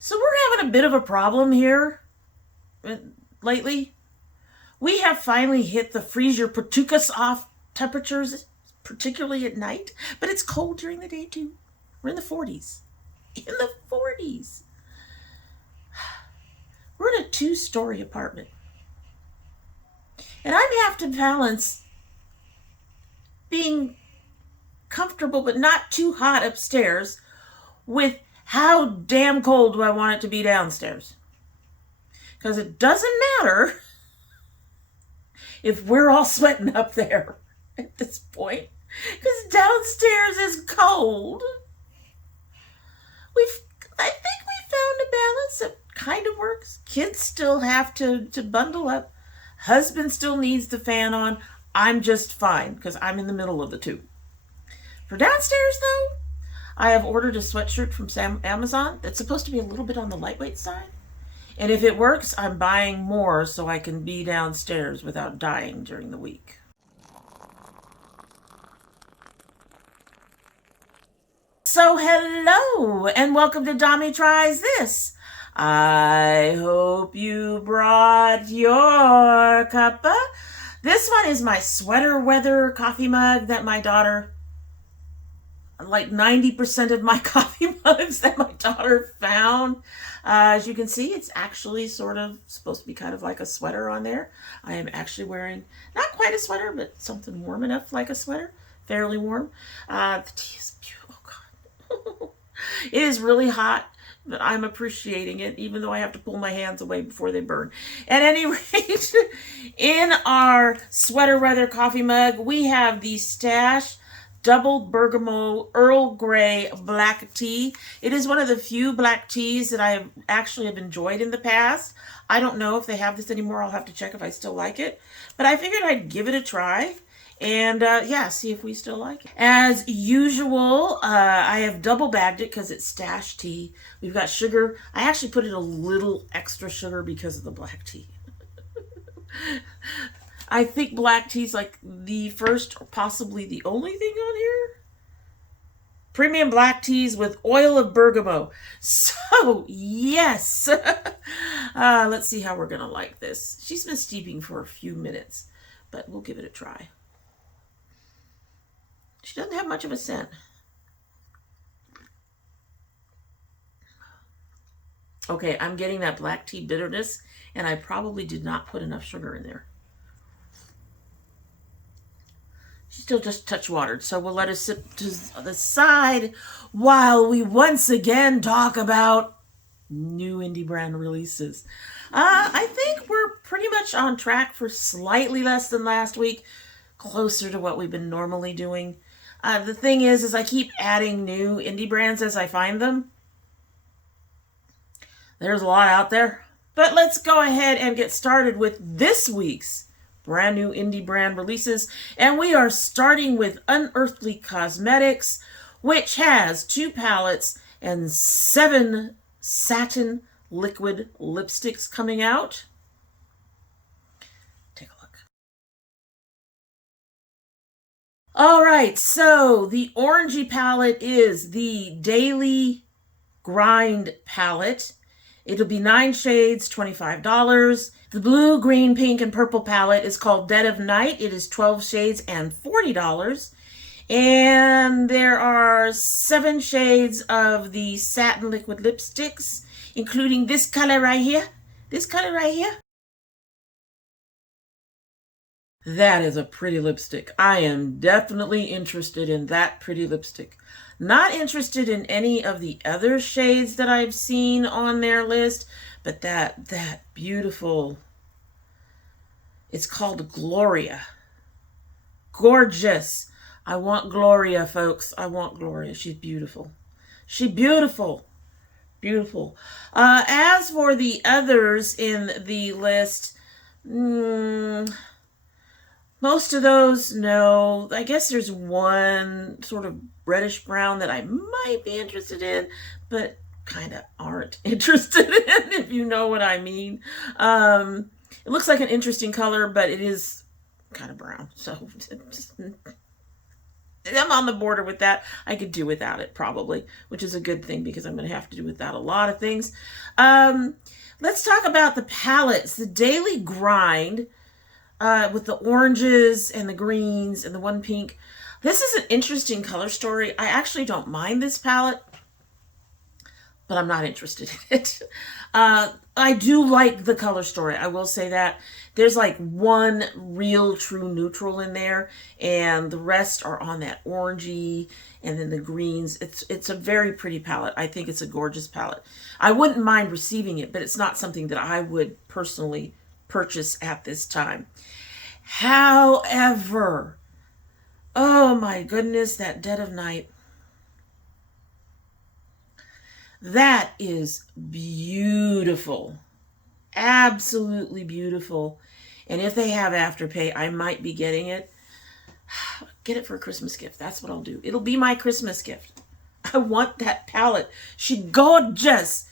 So we're having a bit of a problem here lately. We have finally hit the freeze your patukas off temperatures, particularly at night, but it's cold during the day too. We're in the 40s. In the 40s. We're in a 2-story apartment. And I have to balance being comfortable but not too hot upstairs with how damn cold do I want it to be downstairs. Because it doesn't matter if we're all sweating up there at this point. Because downstairs is cold. I think we found a balance that kind of works. Kids still have to bundle up. Husband still needs the fan on. I'm just fine because I'm in the middle of the two. For downstairs, though, I have ordered a sweatshirt from Amazon that's supposed to be a little bit on the lightweight side. And if it works, I'm buying more so I can be downstairs without dying during the week. So hello and welcome to domytriesthis. I hope you brought your cuppa. This one is my sweater weather coffee mug that my daughter, like 90% of my coffee mugs that my daughter found. As you can see, it's actually sort of supposed to be kind of like a sweater on there. I am actually wearing not quite a sweater, but something warm enough like a sweater, fairly warm. The tea is beautiful. Oh God. It is really hot, but I'm appreciating it, even though I have to pull my hands away before they burn. At any rate, in our sweater weather coffee mug, we have the Stash Double Bergamot Earl Grey black tea. It is one of the few black teas that I actually have enjoyed in the past. I don't know if they have this anymore. I'll have to check if I still like it. But I figured I'd give it a try. And see if we still like it. As usual, I have double bagged it because it's Stash tea. We've got sugar. I actually put in a little extra sugar because of the black tea. I think black tea is like the first or possibly the only thing on here. Premium black teas with oil of bergamot. So, yes. Let's see how we're going to like this. She's been steeping for a few minutes, but we'll give it a try. She doesn't have much of a scent. Okay, I'm getting that black tea bitterness, and I probably did not put enough sugar in there. She's still just a touch watered, so we'll let her sit to the side while we once again talk about new indie brand releases. I think we're pretty much on track for slightly less than last week, closer to what we've been normally doing. The thing is I keep adding new indie brands as I find them. There's a lot out there. But let's go ahead and get started with this week's brand new indie brand releases. And we are starting with Unearthly Cosmetics, which has 2 palettes and 7 satin liquid lipsticks coming out. Take a look. All right, so the orangey palette is the Daily Grind palette. It'll be 9 shades, $25. The blue, green, pink, and purple palette is called Dead of Night. It is 12 shades and $40. And there are 7 shades of the satin liquid lipsticks, including this color right here. This color right here. That is a pretty lipstick. I am definitely interested in that pretty lipstick. Not interested in any of the other shades that I've seen on their list, but that beautiful, it's called Gloria. Gorgeous. I want Gloria, folks. I want Gloria. She's beautiful. She's beautiful. Beautiful. As for the others in the list, most of those, no. I guess there's one sort of reddish brown that I might be interested in, but kind of aren't interested in, if you know what I mean. It looks like an interesting color, but it is kind of brown. So, just, I'm on the border with that. I could do without it probably, which is a good thing because I'm going to have to do without a lot of things. Let's talk about the palettes. The Daily Grind with the oranges and the greens and the one pink. This is an interesting color story. I actually don't mind this palette, but I'm not interested in it. I do like the color story. I will say that. There's like one real true neutral in there, and the rest are on that orangey and then the greens. It's a very pretty palette. I think it's a gorgeous palette. I wouldn't mind receiving it, but it's not something that I would personally purchase at this time. However, oh my goodness, that Dead of Night. That is beautiful. Absolutely beautiful. And if they have Afterpay, I might be getting it. Get it for a Christmas gift. That's what I'll do. It'll be my Christmas gift. I want that palette. She's gorgeous.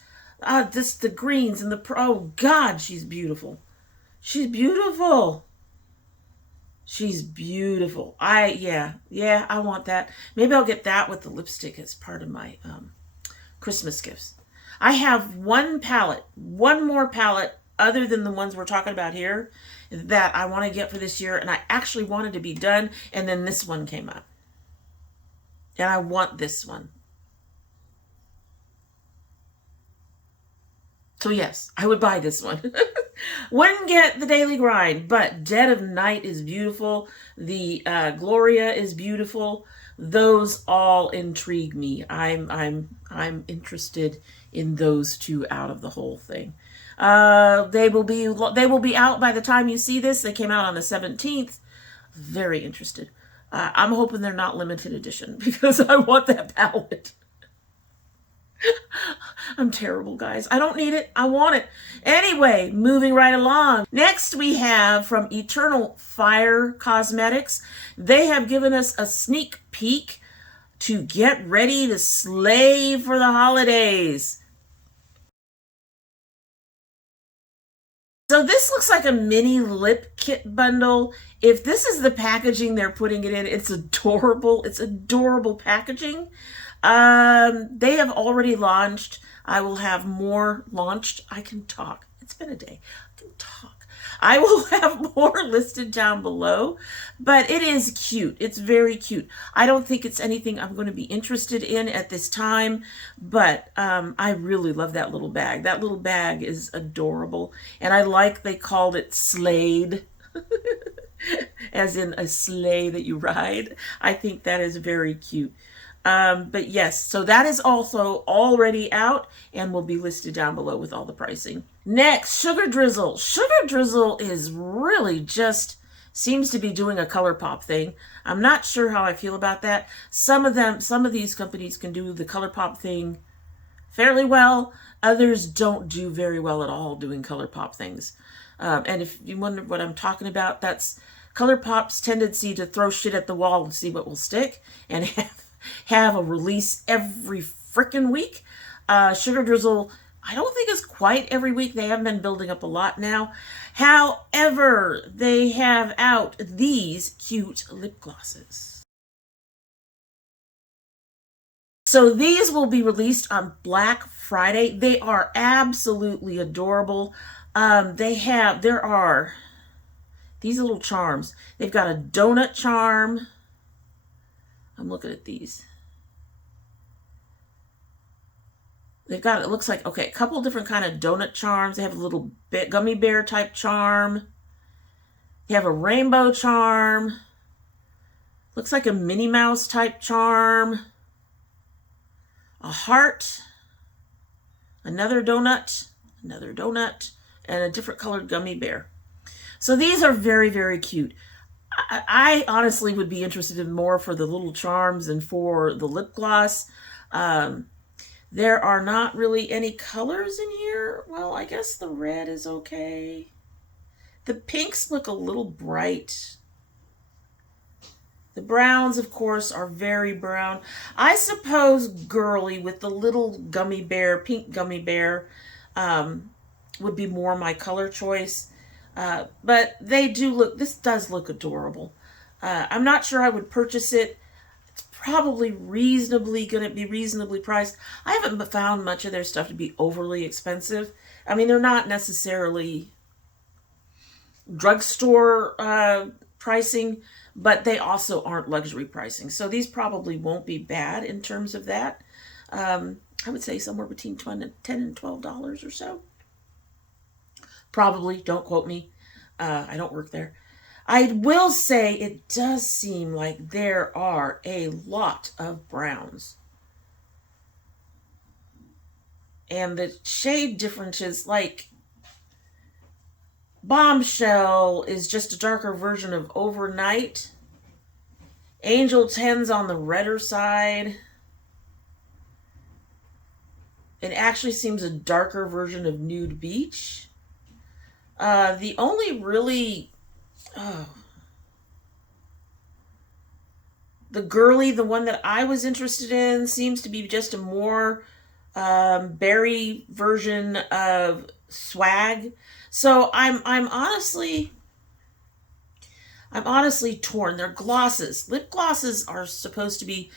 Just the greens and oh God, she's beautiful. She's beautiful. She's beautiful. Yeah, I want that. Maybe I'll get that with the lipstick as part of my Christmas gifts. I have one more palette other than the ones we're talking about here that I want to get for this year, and I actually wanted to be done, and then this one came up. And I want this one. So yes, I would buy this one. Wouldn't get the Daily Grind, but Dead of Night is beautiful. The Gloria is beautiful. Those all intrigue me. I'm interested in those two out of the whole thing. They will be out by the time you see this. They came out on the 17th. Very interested. I'm hoping they're not limited edition because I want that palette. I'm terrible, guys. I don't need it. I want it. Anyway, moving right along. Next we have from Eternal Fire Cosmetics. They have given us a sneak peek to get ready to slay for the holidays. So this looks like a mini lip kit bundle. If this is the packaging they're putting it in, it's adorable. It's adorable packaging. They have already launched. I will have more launched. I can talk. It's been a day. I can talk. I will have more listed down below, but it is cute. It's very cute. I don't think it's anything I'm going to be interested in at this time, but I really love that little bag. That little bag is adorable, and I like they called it Sleighed, as in a sleigh that you ride. I think that is very cute. But yes, so that is also already out and will be listed down below with all the pricing. Next, Sugar Drizzle. Sugar Drizzle is really just seems to be doing a color pop thing. I'm not sure how I feel about that. Some of these companies can do the color pop thing fairly well. Others don't do very well at all doing color pop things. And if you wonder what I'm talking about, that's color pop's tendency to throw shit at the wall and see what will stick and have a release every freaking week. Sugar Drizzle, I don't think it's quite every week. They have been building up a lot now. However, they have out these cute lip glosses. So these will be released on Black Friday. They are absolutely adorable. There are these little charms. They've got a donut charm. I'm looking at these. They've got, it looks like, okay, a couple different kind of donut charms. They have a little gummy bear type charm. They have a rainbow charm. Looks like a Minnie Mouse type charm. A heart. Another donut, and a different colored gummy bear. So these are very, very cute. I honestly would be interested in more for the little charms and for the lip gloss. There are not really any colors in here. Well, I guess the red is okay. The pinks look a little bright. The browns, of course, are very brown. I suppose girly with the little gummy bear, pink gummy bear, would be more my color choice. But they do look, this does look adorable. I'm not sure I would purchase it. probably going to be reasonably priced. I haven't found much of their stuff to be overly expensive. I mean, they're not necessarily drugstore pricing, but they also aren't luxury pricing. So these probably won't be bad in terms of that. I would say somewhere between $10 and $12 or so. Probably, don't quote me. I don't work there. I will say it does seem like there are a lot of browns. And the shade differences, like Bombshell is just a darker version of Overnight. Angel 10's on the redder side. It actually seems a darker version of Nude Beach. The only really... the girly, the one that I was interested in, seems to be just a more berry version of Swag. So I'm honestly torn. They're glosses. Lip glosses are supposed to be,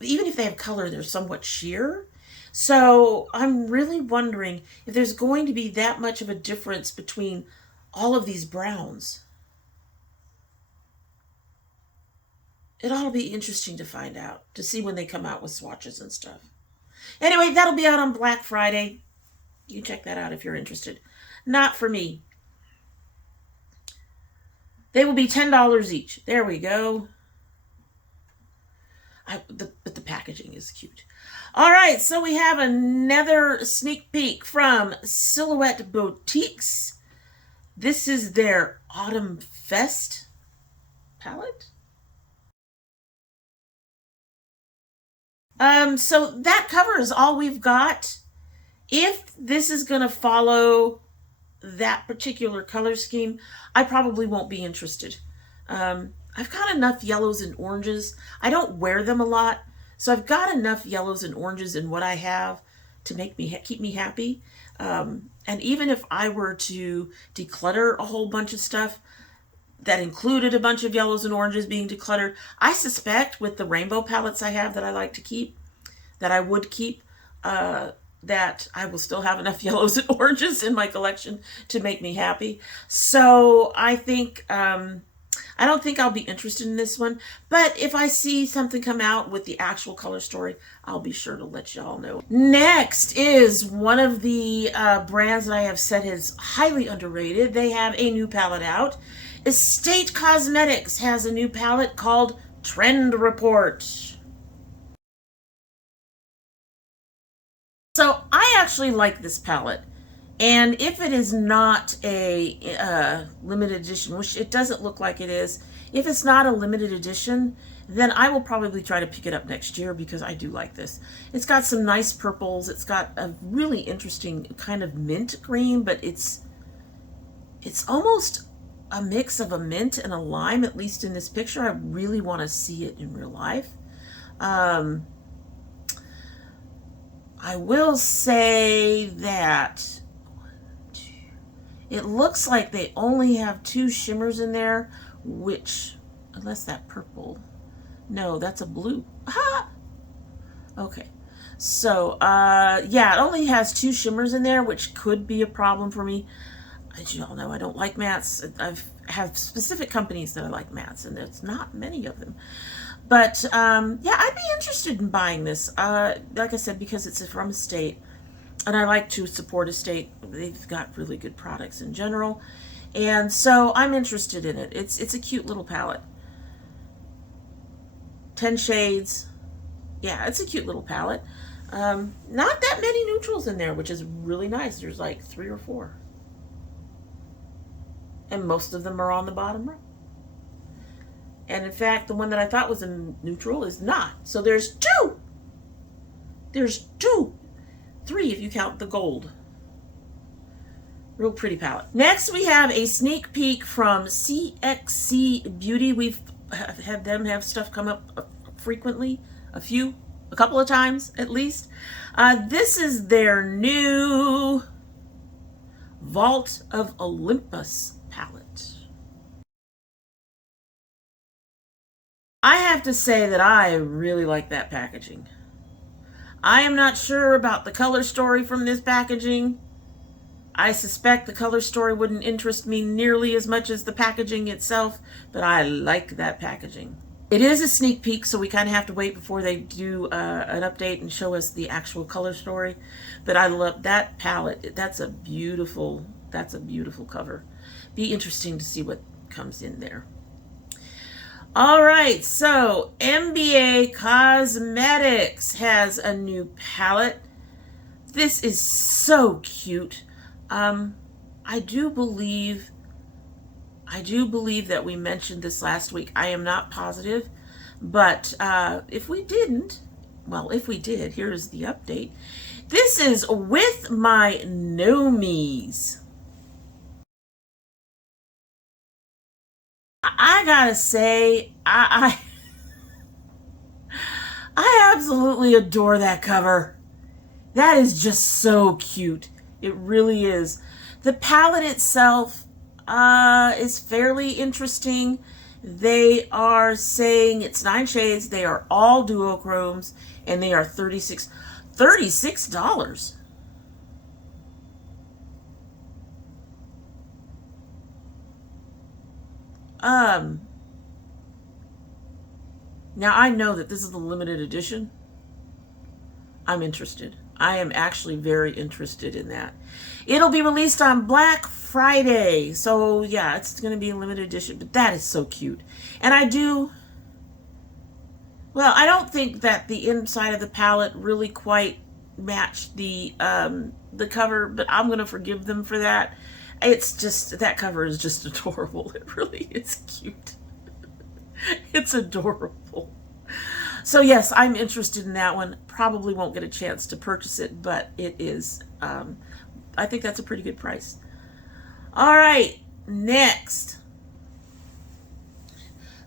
even if they have color, they're somewhat sheer. So I'm really wondering if there's going to be that much of a difference between all of these browns. It ought to be interesting to find out, to see when they come out with swatches and stuff. Anyway, that'll be out on Black Friday. You check that out if you're interested. Not for me. They will be $10 each. There we go. But the packaging is cute. All right, so we have another sneak peek from Silhouette Boutiques. This is their Autumn Fest palette. So that covers all we've got. If this is going to follow that particular color scheme, I probably won't be interested. I've got enough yellows and oranges. I don't wear them a lot, so I've got enough yellows and oranges in what I have to make me keep me happy. And even if I were to declutter a whole bunch of stuff that included a bunch of yellows and oranges being decluttered, I suspect with the rainbow palettes I have that I like to keep, that I would keep, that I will still have enough yellows and oranges in my collection to make me happy. So I think, I don't think I'll be interested in this one, but if I see something come out with the actual color story, I'll be sure to let y'all know. Next is one of the brands that I have said is highly underrated. They have a new palette out. Estate Cosmetics has a new palette called Trend Report. So I actually like this palette. And if it is not a limited edition, which it doesn't look like it is, if it's not a limited edition, then I will probably try to pick it up next year because I do like this. It's got some nice purples. It's got a really interesting kind of mint green, but it's almost a mix of a mint and a lime, at least in this picture. I really want to see it in real life. I will say that it looks like they only have 2 shimmers in there, which, unless that purple, no, that's a blue. Ha! Okay, so yeah, it only has 2 shimmers in there, which could be a problem for me. As you all know, I don't like mattes. I have specific companies that I like mattes, and there's not many of them. But yeah, I'd be interested in buying this. Like I said, because it's from Estate, and I like to support Estate. They've got really good products in general, and so I'm interested in it. It's a cute little palette. 10 shades. Yeah, it's a cute little palette. Not that many neutrals in there, which is really nice. There's like 3 or 4. And most of them are on the bottom row. And in fact, the one that I thought was a neutral is not. So there's 2. There's 2. 3 if you count the gold. Real pretty palette. Next, we have a sneak peek from CXC Beauty. We've had them have stuff come up frequently, a couple of times at least. This is their new Vault of Olympus palette. I have to say that I really like that packaging. I am not sure about the color story from this packaging. I suspect the color story wouldn't interest me nearly as much as the packaging itself, but I like that packaging. It is a sneak peek, so we kind of have to wait before they do an update and show us the actual color story. But I love that palette. That's a beautiful cover. Be interesting to see what comes in there. All right, so MBA Cosmetics has a new palette. This is so cute. I do believe that we mentioned this last week. I am not positive, but if we didn't, well, if we did, here's the update. This is with my Gnomies. I gotta say, I absolutely adore that cover. That is just so cute. It really is. The palette itself is fairly interesting. They are saying it's 9 shades. They are all duochromes, and they are $36. Now I know that this is the limited edition. I'm interested. I am actually very interested in that. It'll be released on Black Friday. So yeah, it's going to be a limited edition, but that is so cute. And I don't think that the inside of the palette really quite matched the cover, but I'm going to forgive them for that. It's just, that cover is just adorable. It really is cute. It's adorable. So yes, I'm interested in that one. Probably won't get a chance to purchase it, but it is, I think that's a pretty good price. All right, next.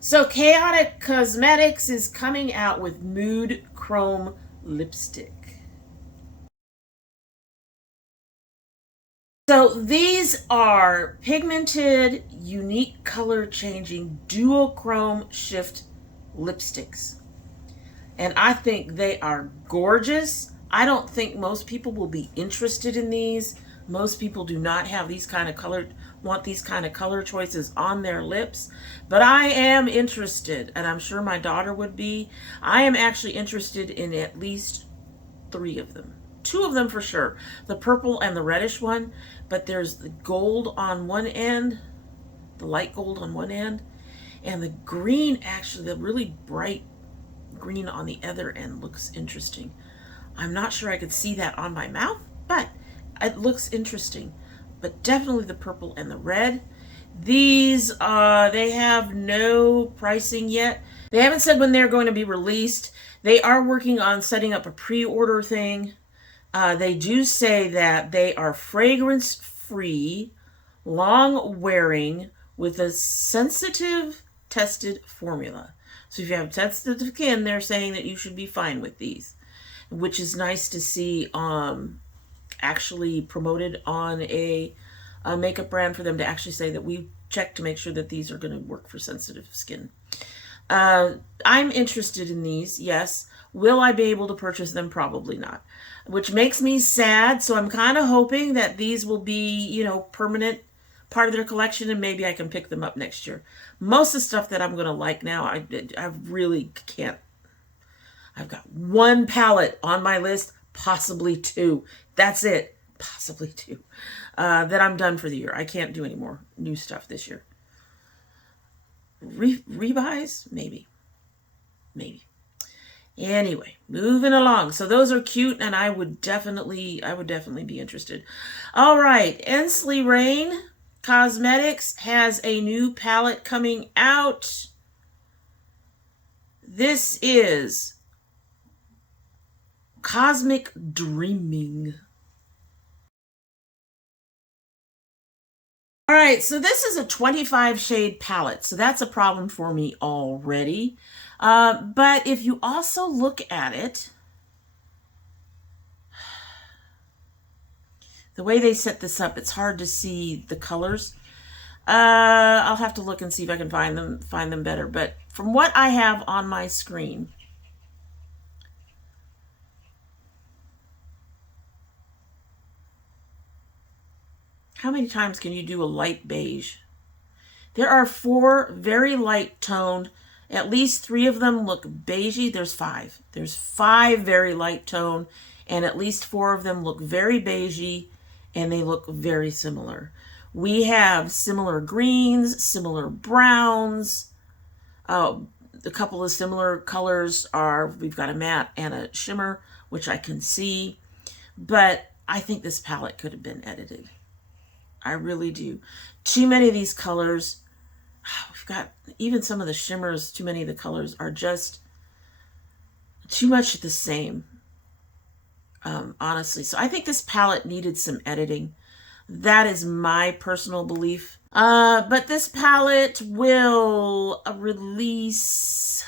So Chaotic Cosmetics is coming out with Mood Chrome lipstick. So these are pigmented, unique color changing duochrome shift lipsticks. And I think they are gorgeous. I don't think most people will be interested in these. Most people do not have these kind of want these kind of color choices on their lips. But I am interested, and I'm sure my daughter would be. I am actually interested in at least 3 of them. 2 of them for sure. The purple and the reddish one. But there's the gold on one end, the light gold on one end, and the green, actually, the really bright green on the other end looks interesting. I'm not sure I could see that on my mouth, but it looks interesting. But definitely the purple and the red. These, they have no pricing yet. They haven't said when they're going to be released. They are working on setting up a pre-order thing. They do say that they are fragrance-free, long-wearing, with a sensitive tested formula. So if you have sensitive skin, they're saying that you should be fine with these, which is nice to see actually promoted on a makeup brand, for them to actually say that we checked to make sure that these are going to work for sensitive skin. I'm interested in these, yes. Will I be able to purchase them? Probably not, which makes me sad. So I'm kind of hoping that these will be, permanent part of their collection, and maybe I can pick them up next year. Most of the stuff that I'm going to like now, I really can't. I've got 1 palette on my list, possibly 2. That's it. Possibly 2. That I'm done for the year. I can't do any more new stuff this year. Rebuys? Maybe. Anyway, moving along. So those are cute, and I would definitely be interested. All right, Ensley Rain Cosmetics has a new palette coming out. This is Cosmic Dreaming. All right, so this is a 25 shade palette, so that's a problem for me already. But if you also look at it, the way they set this up, it's hard to see the colors. I'll have to look and see if I can find them better. But from what I have on my screen, how many times can you do a light beige? There are 4 very light toned. At least 3 of them look beigey. There's 5. There's 5 very light tone, and at least 4 of them look very beigey, and they look very similar. We have similar greens, similar browns. A couple of similar colors are, we've got a matte and a shimmer, which I can see. But I think this palette could have been edited. I really do. Too many of these colors, we've got even some of the shimmers, too many of the colors are just too much the same, honestly. So I think this palette needed some editing. That is my personal belief. But this palette will release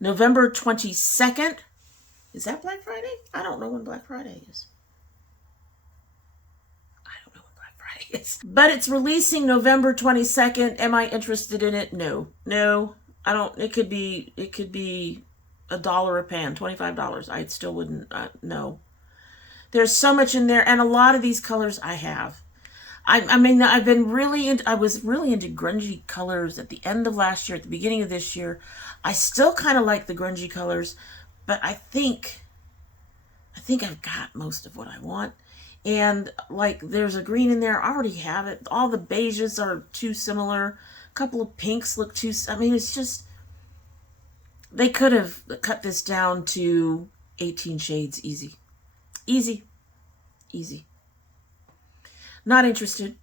November 22nd. Is that Black Friday? I don't know when Black Friday is. But it's releasing November 22nd. Am I interested in it? No. No. I don't. It could be $1 a pan, $25. I still wouldn't. No. There's so much in there, and a lot of these colors I have. I mean, I was really into grungy colors at the end of last year, at the beginning of this year. I still kind of like the grungy colors, but I think I've got most of what I want. And like, there's a green in there. I already have it. All the beiges are too similar. A couple of pinks look too, I mean, it's just, they could have cut this down to 18 shades easy. Easy. Easy. Not interested.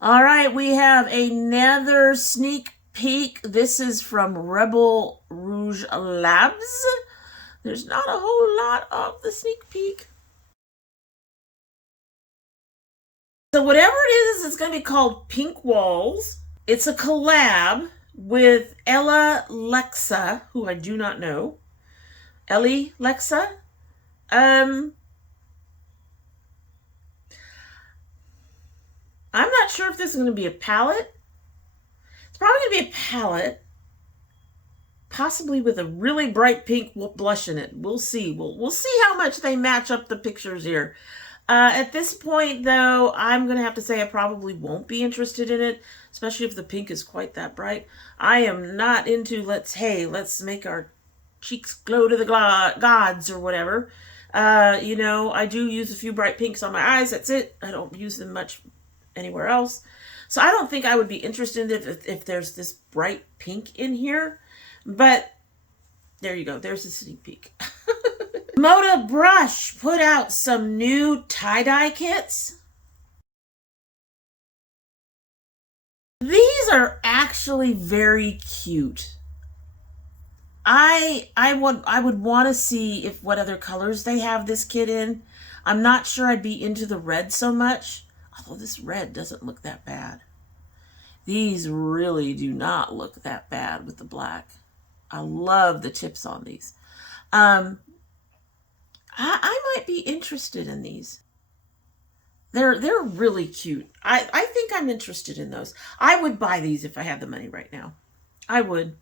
All right, we have another sneak peek. This is from Rebel Rouge Labs. There's not a whole lot of the sneak peek. So whatever it is, it's going to be called Pink Walls. It's a collab with Ella Lexa, who I do not know. Ellie Lexa. I'm not sure if this is going to be a palette. It's probably going to be a palette, possibly with a really bright pink blush in it. We'll see. We'll see how much they match up the pictures here. At this point, though, I'm going to have to say I probably won't be interested in it, especially if the pink is quite that bright. I am not into, let's make our cheeks glow to the gods or whatever. You know, I do use a few bright pinks on my eyes. That's it. I don't use them much anywhere else. So I don't think I would be interested if there's this bright pink in here. But there you go. There's a sneak peek. Moda Brush put out some new tie-dye kits. These are actually very cute. I would want to see what other colors they have this kit in. I'm not sure I'd be into the red so much, although this red doesn't look that bad. These really do not look that bad with the black. I love the tips on these. I might be interested in these. They're really cute. I think I'm interested in those. I would buy these if I had the money right now. I would.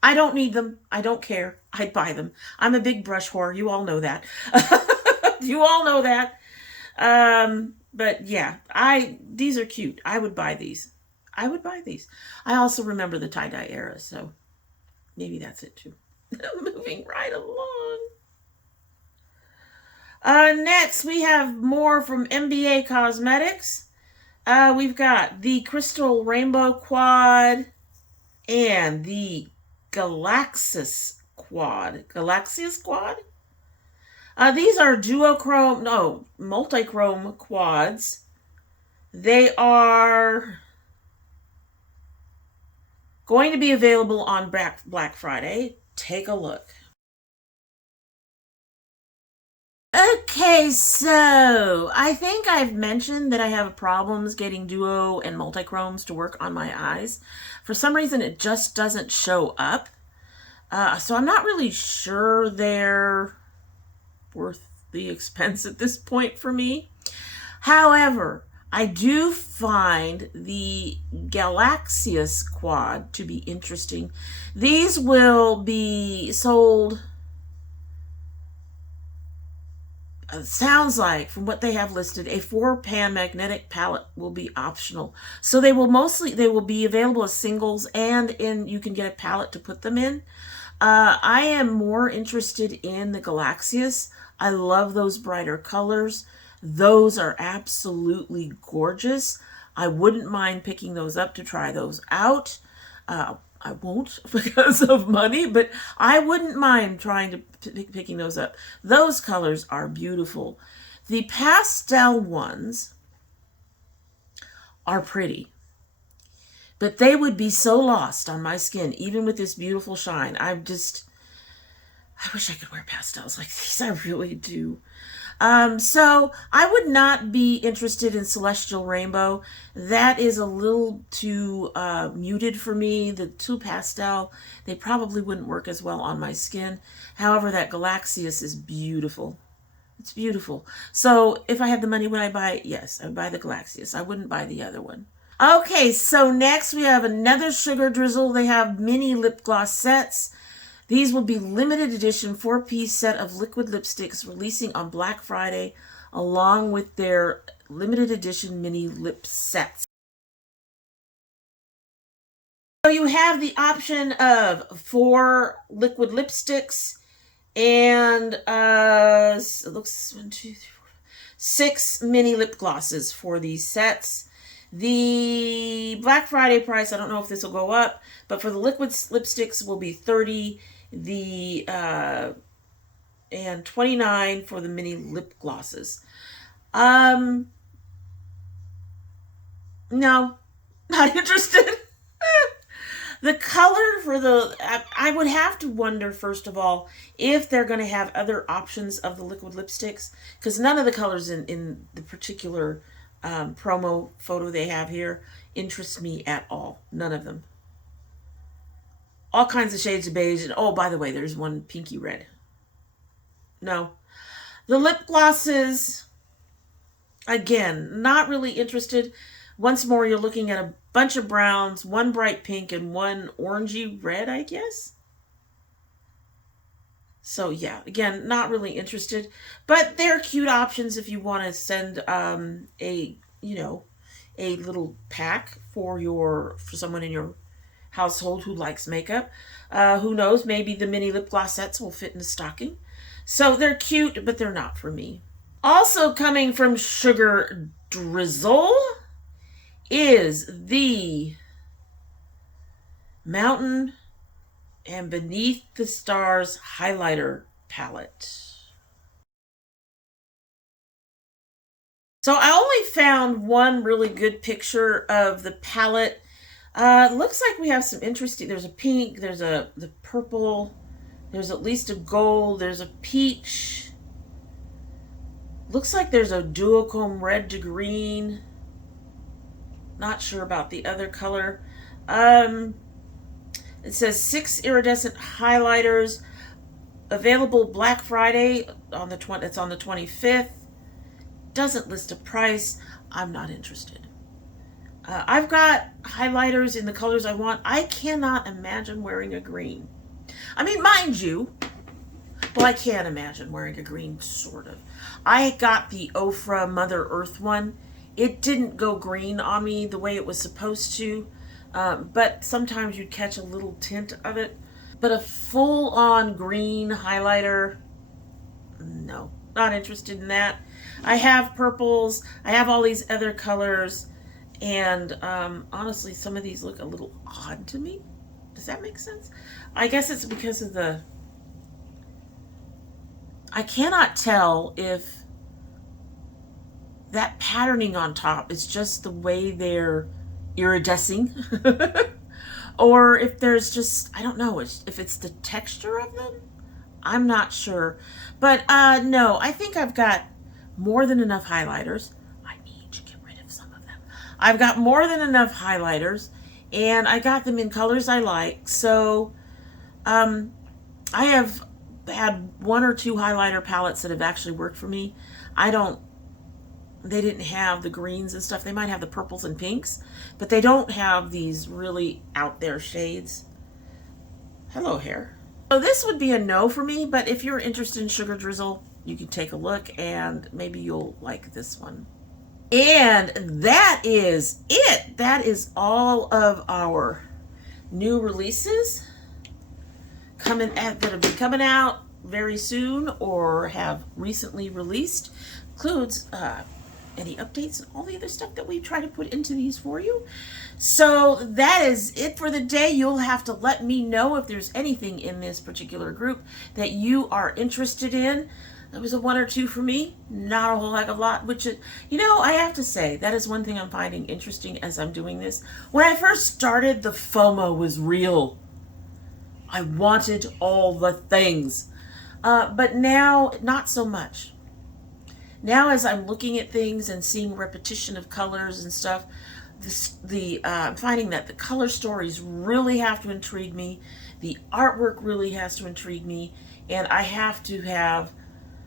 I don't need them. I don't care. I'd buy them. I'm a big brush whore. You all know that. You all know that. But yeah, these are cute. I would buy these. I would buy these. I also remember the tie-dye era, so maybe that's it too. Moving right along. Next, we have more from NBA Cosmetics. We've got the Crystal Rainbow Quad and the Galaxias Quad. Galaxias Quad? These are multichrome quads. They are going to be available on Black Friday. Take a look. Okay, so I think I've mentioned that I have problems getting duo and multichromes to work on my eyes. For some reason, it just doesn't show up. So I'm not really sure they're worth the expense at this point for me. However, I do find the Galaxias quad to be interesting. These will be sold, sounds like from what they have listed, a 4-pan magnetic palette will be optional. So they will be available as singles, and you can get a palette to put them in. I am more interested in the Galaxias. I love those brighter colors. Those are absolutely gorgeous. I wouldn't mind picking those up to try those out. I won't because of money, but I wouldn't mind trying to picking those up. Those colors are beautiful. The pastel ones are pretty, but they would be so lost on my skin, even with this beautiful shine. I wish I could wear pastels like these. I really do. So I would not be interested in Celestial Rainbow. That is a little too muted for me. The too pastel, they probably wouldn't work as well on my skin. However, that Galaxias is beautiful. It's beautiful. So if I had the money, would I buy it? Yes, I would buy the Galaxias. I wouldn't buy the other one. Okay, so next we have another Sugar Drizzle. They have mini lip gloss sets. These will be limited edition 4-piece set of liquid lipsticks releasing on Black Friday, along with their limited edition mini lip sets. So you have the option of 4 liquid lipsticks and it looks 1, 2, 3, 4, 6 mini lip glosses for these sets. The Black Friday price, I don't know if this will go up, but for the liquid lipsticks will be $30. And $29 for the mini lip glosses. No, not interested. The color for I would have to wonder, first of all, if they're going to have other options of the liquid lipsticks, because none of the colors in the particular promo photo they have here interest me at all. None of them. All kinds of shades of beige. And oh, by the way, there's one pinky red. No. The lip glosses, again, not really interested. Once more, you're looking at a bunch of browns, one bright pink, and one orangey red, I guess. So yeah, again, not really interested. But they're cute options if you want to send a little pack for someone in your household who likes makeup. Who knows, maybe the mini lip gloss sets will fit in a stocking. So they're cute, but they're not for me. Also coming from Sugar Drizzle is the Mountain and Beneath the Stars highlighter palette. So I only found one really good picture of the palette. Looks like we have some interesting, there's a pink, there's the purple, there's at least a gold, there's a peach. Looks like there's a duochrome red to green. Not sure about the other color. It says 6 iridescent highlighters available Black Friday it's on the 25th. Doesn't list a price. I'm not interested. I've got highlighters in the colors I want. I cannot imagine wearing a green. I mean, mind you, well, I can imagine wearing a green, sort of. I got the Ofra Mother Earth one. It didn't go green on me the way it was supposed to, but sometimes you'd catch a little tint of it. But a full-on green highlighter, no, not interested in that. I have purples. I have all these other colors. And honestly, some of these look a little odd to me. Does that make sense? I guess it's because of I cannot tell if that patterning on top is just the way they're iridescing. Or if there's just, I don't know, if it's the texture of them. I'm not sure. But no, I think I've got more than enough highlighters. I've got more than enough highlighters, and I got them in colors I like. So I have had 1 or 2 highlighter palettes that have actually worked for me. I don't they didn't have the greens and stuff. They might have the purples and pinks, but they don't have these really out there shades. Hello, hair. So this would be a no for me, but if you're interested in Sugar Drizzle, you can take a look and maybe you'll like this one. And that is it. That is all of our new releases that'll be coming out very soon or have recently released. Includes any updates and all the other stuff that we try to put into these for you. So that is it for the day. You'll have to let me know if there's anything in this particular group that you are interested in. That was a 1 or 2 for me, not a whole heck of a lot, which is, I have to say, that is one thing I'm finding interesting as I'm doing this. When I first started, the FOMO was real. I wanted all the things. But now, not so much. Now, as I'm looking at things and seeing repetition of colors and stuff, I'm finding that the color stories really have to intrigue me. The artwork really has to intrigue me. And I have to have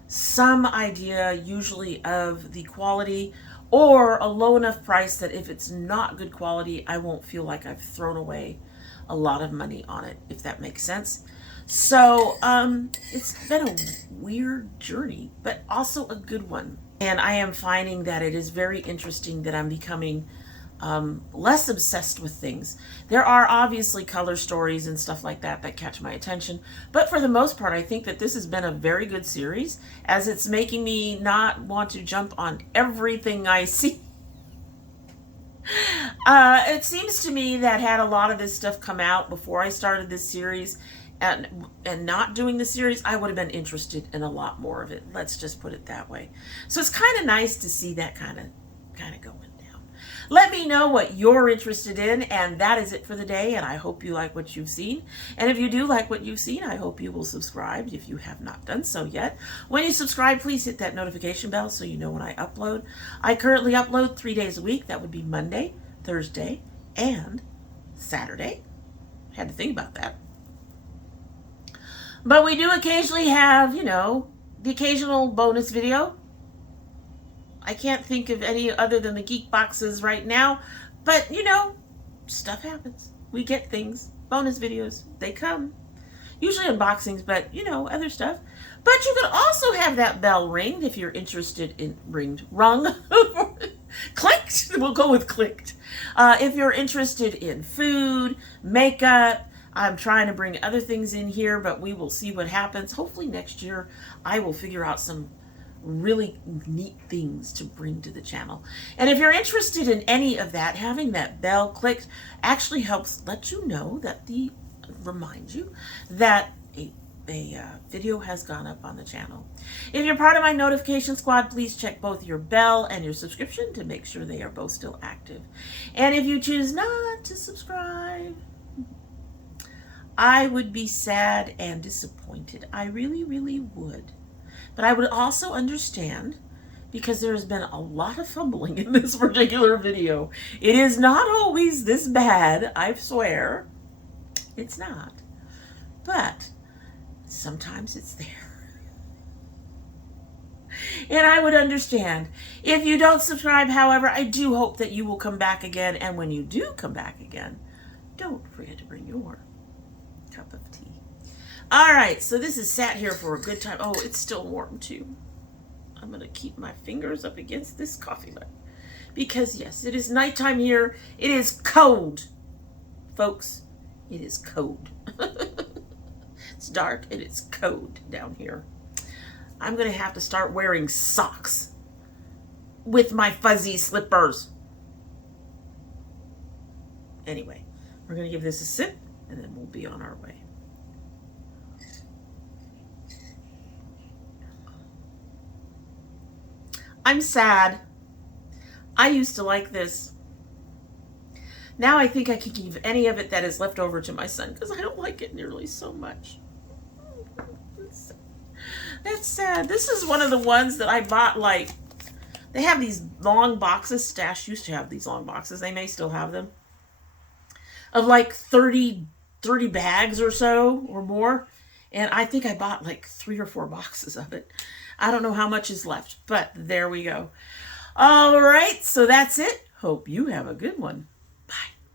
some idea, usually, of the quality or a low enough price that if it's not good quality, I won't feel like I've thrown away a lot of money on it, if that makes sense. So it's been a weird journey, but also a good one. And I am finding that it is very interesting that I'm becoming less obsessed with things. There are obviously color stories and stuff like that that catch my attention, but for the most part, I think that this has been a very good series, as it's making me not want to jump on everything I see. It seems to me that had a lot of this stuff come out before I started this series, and not doing the series, I would have been interested in a lot more of it. Let's just put it that way. So it's kind of nice to see that kind of going down. Let me know what you're interested in, and that is it for the day, and I hope you like what you've seen. And if you do like what you've seen, I hope you will subscribe if you have not done so yet. When you subscribe, please hit that notification bell so you know when I upload. I currently upload 3 days a week. That would be Monday, Thursday, and Saturday. Had to think about that. But we do occasionally have, the occasional bonus video. I can't think of any other than the geek boxes right now. But, stuff happens. We get things. Bonus videos. They come. Usually unboxings, but, other stuff. But you can also have that bell ringed if you're interested in rung. Clicked. We'll go with clicked. If you're interested in food, makeup. I'm trying to bring other things in here, but we will see what happens. Hopefully next year I will figure out some really neat things to bring to the channel. And if you're interested in any of that, having that bell clicked actually helps let you know that remind you that a video has gone up on the channel. If you're part of my notification squad, please check both your bell and your subscription to make sure they are both still active. And if you choose not to subscribe, I would be sad and disappointed. I really, really would. But I would also understand, because there has been a lot of fumbling in this particular video. It is not always this bad, I swear. It's not. But sometimes it's there. And I would understand. If you don't subscribe, however, I do hope that you will come back again. And when you do come back again, don't forget to bring your cup of tea. All right, so this is sat here for a good time. Oh, it's still warm too. I'm going to keep my fingers up against this coffee mug because, yes, it is nighttime here. It is cold, folks. It is cold. It's dark and it's cold down here. I'm going to have to start wearing socks with my fuzzy slippers. Anyway, we're going to give this a sip, and then we'll be on our way. I'm sad. I used to like this. Now I think I can give any of it that is left over to my son because I don't like it nearly so much. That's sad. This is one of the ones that I bought, they have these long boxes. Stash used to have these long boxes. They may still have them. Of 30 bags or so or more. And I think I bought 3 or 4 boxes of it. I don't know how much is left, but there we go. All right, so that's it. Hope you have a good one.